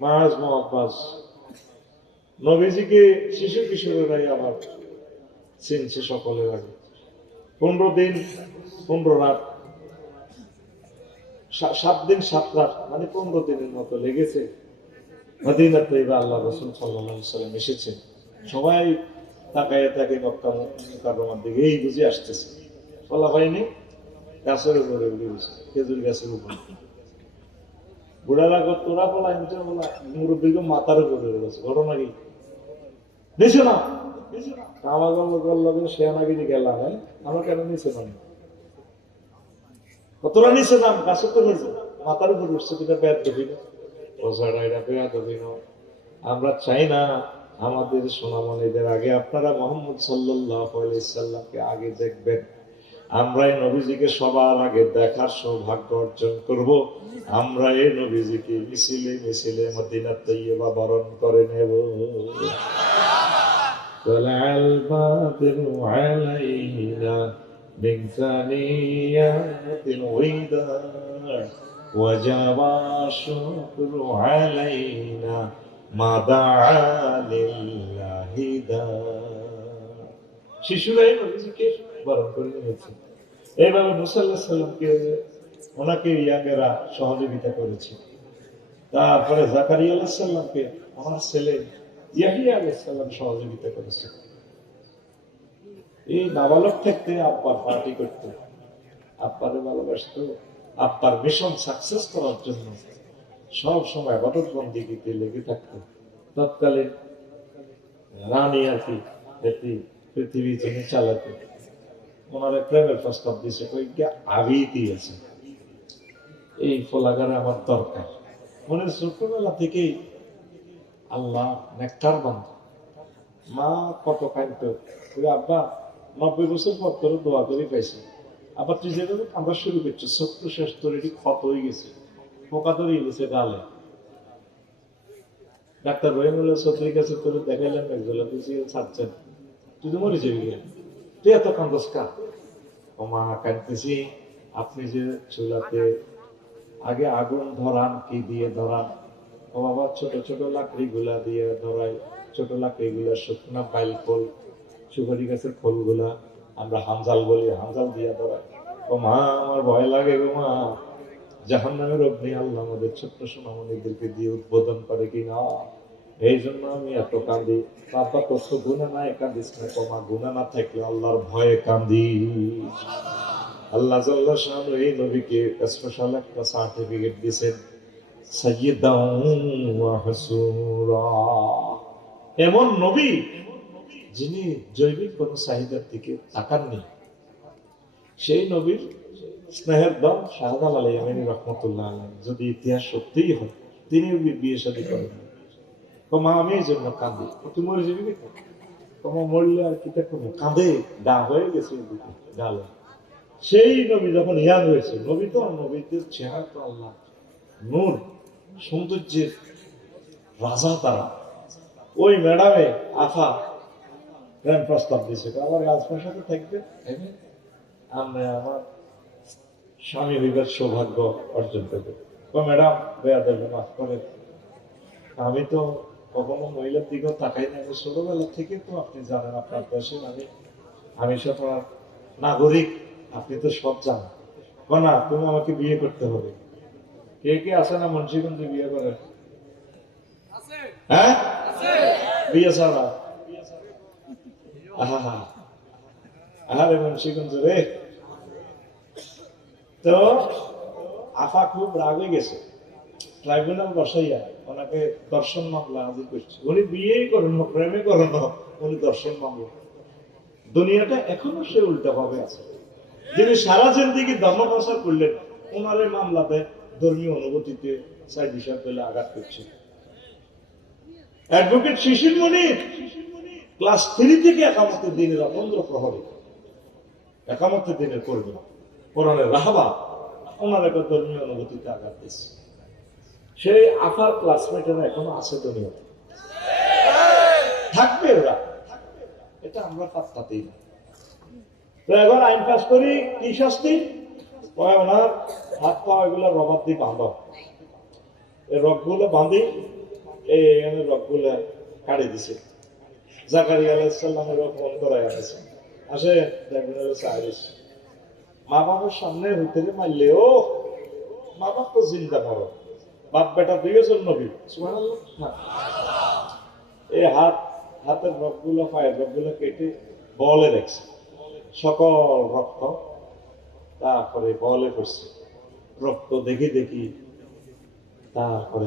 মাস মহাব্বাস নবীজিকে শিশু কিশোরেরাই আবার চিনছে সকলের আগে। 15 দিন 15 রাত, 7 দিন 7 রাত, মানে 15 দিনের মতো লেগেছে মদিনা তৈবা আল্লাহ রাসূল সাল্লাল্লাহু আলাইহি ওয়াসাল্লাম এসেছেন। সবাই তাকায় তাকে মক্কা মুকাররমার দিকে এই বুঝে আসতেছে। বলা হয়নি গাছের উপরে উঠে গেছে, খেজুর গাছের উপরে। বুড়া লাগো তোরা বলা এমনি বলা মুরব্বীকে মাথার উপরে উঠে গেছে। ঘটনা কি নিচে না আমার লগে শেয়ানাগিরি গেলাম, আমার কেন নিচে নাম কতটা নিচে নাম গাছের তো হয়েছে মাথার উপরে উঠছে, যেটা ব্যাদ দেবি না ওঝারা এটা বেয়া দেবি না। আমরা চাই না আমাদের সোনামণিদের আগে আপনারা মুহাম্মদ সাল্লাল্লাহু আলাইহি সাল্লামকে আগে দেখবেন, আমরা এই নবীজিকে সবার আগে দেখার সৌভাগ্য অর্জন করব। আমরা এই নবীজিকে মিছিলে মিছিলে মদিনা তৈয়বা বরণ করে নেব। طلع البدر علينا من ثنيات الوداع وجب الشكر علينا ما دعا لله داع। শিশুরাই নবীজিকে বরণ করে নিয়েছে। এইভাবে মুসা আলাইহিস সালামকে ওনাকে ইয়াঙ্গেরা সহযোগিতা করেছে। তারপরে জাকারিয়া আলাইহিস সালামকে আমার ছেলে ইয়াহিয়া আলাইহিস সালাম সহযোগিতা করেছে। এই নাবালক থাকতে আব্বার পার্টি করতো, আব্বারে ভালোবাসতো, আব্বার মিশন সাকসেস করার জন্য সব সময় ইবাদত বন্দেগীতে লেগে থাকতো। তৎকালীন রানী আর কি পৃথিবী যিনি চালাতো ওনারা প্রেমের প্রস্তাব দিয়েছে, কয়েকটা আগেই দিয়েছে এই ফলাগারে আমার দরকার। মনে ছোটবেলা থেকেই আল্লাহ নেকটার বান্ধব। মা কত কাঁদত, আব্বা 90 বছর পর তোর দোয়া করে পাইছে, আবার তুই যেভাবে কাঁদা শুরু করছিস ছোট্ট শেষ তোর এটি ক্ষত হয়ে গেছে, পোকা ধরে গেছে গালে। ডাক্তার রহিমুল্লাহ চৌধুরীর কাছে তোর দেখাইলাম একজোলা ছাড়ছেন, তুই তো মরে যাবি, তুই এত কান্দস কা? ও মা কাঁদতেছি, আপনি যে চুলাতে আগে আগুন ধরান কি দিয়ে ধরান? ও বাবা ছোট ছোট লাকড়ি গুলা দিয়ে ধরাই, ছোট লাকড়ি গুলা শুকনা বাইল ফল, সুপারি গাছের ফল গুলা আমরা হানজাল বলি, হানজাল দিয়ে ধরাই। ও মা আমার ভয় লাগে গো মা, জাহান্নামের অগ্নি আল্লাহ আমাদের ছোট্ট সোনামণিদেরকে দিয়ে উদ্বোধন করে কিনা, এই জন্য আমি এত কাঁদি। তারপর তোর গুণা নাই কাঁদিস না, কমা গুণা না থাকলে আল্লাহর ভয়ে কাঁদি। আল্লাহ জাল্লা শাআনহু এই নবীকে স্পেশাল একটা সার্টিফিকেট দিয়েছেন, সাইয়্যিদান ওয়া হাসূরা। এমন নবী যিনি জৈবিক কোন চাহিদার দিকে তাকাননি। সেই নবীর স্নেহের দল শাহজালাল ইয়ামানী রাহমাতুল্লাহ আলাইহি যদি ইতিহাস সত্যিই হয়, তিনি বিয়ে শাদী করেন। কমা আমি এই জন্য কাঁদি, তুই মরে যাবি নাকি? কমা মরলে আর কি দেখো কাঁদে, ডা হয়ে গেছে গালে। সেই নবী যখন ইয়াং হয়েছে, নবী তো নবীদের চেহারা তো আল্লাহ নূর, সৌন্দর্যের রাজা তারা। ওই ম্যাডামে আফা প্রেম প্রস্তাব দিয়েছে, আমার রাজপ্রাসাদে থাকবে, আমরা আমার স্বামী হইবার সৌভাগ্য অর্জন করবে। ম্যাডাম দেয়া দেবে মাফ করে, আমি তো কখনো মহিলার দিকেও তাকাই না, ছোটবেলা থেকে তো আপনি জানেন আপনার বয়সে আমি সব নাগরিক, আপনি তো সব জানেন। না তুমি আমাকে বিয়ে করতে হবে। কে কে আছে না মুন্সিগঞ্জে বিয়ে করে? হ্যাঁ বিয়ে ছাড়া আহারে মুন্সিগঞ্জ রে। তো আফা খুব রাগ হয়ে গেছে, ট্রাইব্যুনাল বসাইয়া ওনাকে দর্শন মামলা হাজির করছে। উনি বিয়েই করেন না, প্রেমে করেন না, উনি দর্শন মামলা। দুনিয়াটা এখনো সে উল্টা ভাবে আছে। যিনি সারা জিন্দেগি ধর্ম প্রচার করলেন, ওনার এই মামলাতে ধর্মীয় অনুভূতিতে সাইড হিসাব পেলে আঘাত করছে। অ্যাডভোকেট শিশির মনির ক্লাস 3 থেকে একামতের দিনের 15 প্রহরী, একামতের দিনের করবে কোরআনের রাহবা, ওনার একটা ধর্মীয় অনুভূতিতে আঘাত দিচ্ছে। সেই আফার ক্লাসমেটেরা এখনো আছে দুনিয়াতে, থাকবে ওরা, এটা আমরা পাত্তাতেই না। তো এখন আইন পাস করি কি শাস্তি? ওনার হাত পা এগুলো রবার দিয়ে বাঁধা, এই রগগুলো বাঁধি এই এখানে রকগুলা কাটে দিছে। জাকারিয়া আলাইহিস সালামের রক মন করায় আনেছে, আসে দেখবেন হলো সাইরিস মা বাবার সামনে ভিতরে মারলে ও মা বাপ তো জিন্দা পাবো, বাপ বেটা দুইজন নবী সুবহানাল্লাহ না। এই হাতের রকগুলো পায়ের রকগুলো কেটে বলে রাখছে, সকল রক্ত তারপরে বলে পড়ছে, রক্ত দেখি দেখি তারপরে